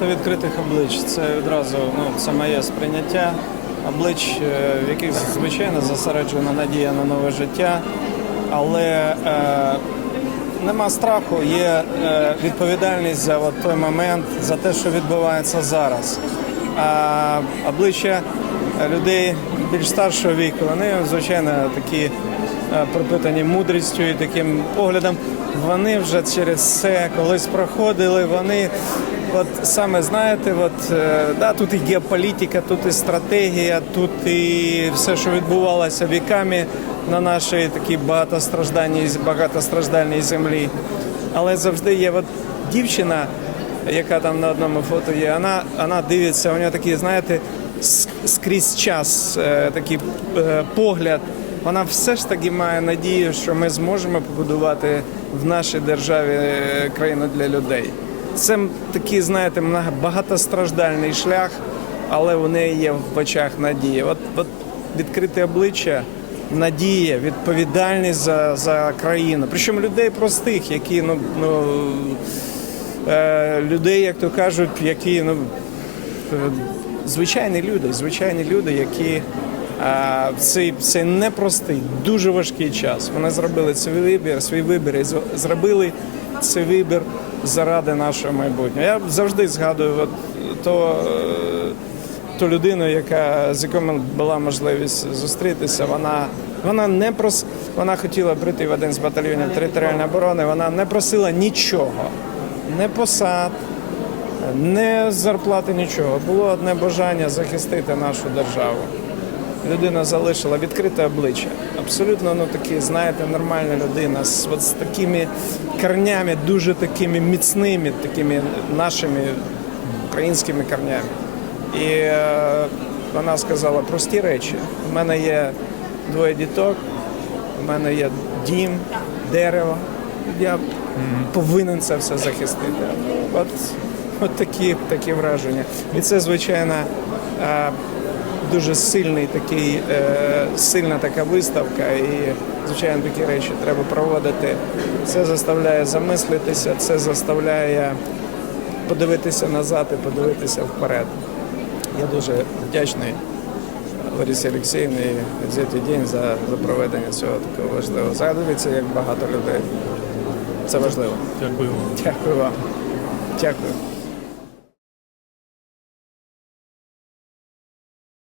багато відкритих облич. Це відразу ну, це моє сприйняття облич, е, в яких звичайно зосереджена надія на нове життя, але е, нема страху, є е, відповідальність за от той момент, за те, що відбувається зараз. А обличчя людей більш старшого віку, вони звичайно такі е, пропитані мудрістю і таким поглядом. Вони вже через це колись проходили. Вони, от саме знаєте, от е, да, тут і геополітика, тут і стратегія, тут і все, що відбувалося віками на нашій такій багатостражданній багатостраждальній землі. Але завжди є от дівчина, яка там на одному фото є, вона, вона дивиться, у нього такий, знаєте, скрізь час, е, такий е, погляд. Вона все ж таки має надію, що ми зможемо побудувати в нашій державі країну для людей. Це такий, знаєте, багатостраждальний шлях, але у неї є в очах надія. От, от відкрите обличчя, надія, відповідальність за, за країну. Причому людей простих, які ну, ну е, людей, як то кажуть, які ну, е, звичайні люди, звичайні люди, які в цей, цей непростий, дуже важкий час. Вони зробили свій вибір, свій вибір і зробили цей вибір заради нашого майбутнього. Я завжди згадую от, то, е, ту людину, яка з якою була можливість зустрітися. Вона вона не прос, вона хотіла прийти в один з батальйонів територіальної оборони. Вона не просила нічого, не посад, не зарплати, нічого. Було одне бажання захистити нашу державу. Людина залишила відкрите обличчя. Абсолютно ну такі, знаєте, нормальна людина з, от, з такими корнями, дуже такими міцними, такими нашими українськими корнями. І е, вона сказала прості речі. У мене є двоє діток, у мене є дім, дерево. Я повинен це все захистити. От, от такі, такі враження. І це, звичайно, е, дуже сильний такий, е, сильна така виставка. І, звичайно, такі речі треба проводити. Це заставляє замислитися, це заставляє подивитися назад і подивитися вперед. Я дуже вдячний Ларисі Олексіївні і «Газеті День за, за проведення цього такого важливого. Згадується, як багато людей. Це важливо. Дякую. вам. Дякую вам. Дякую.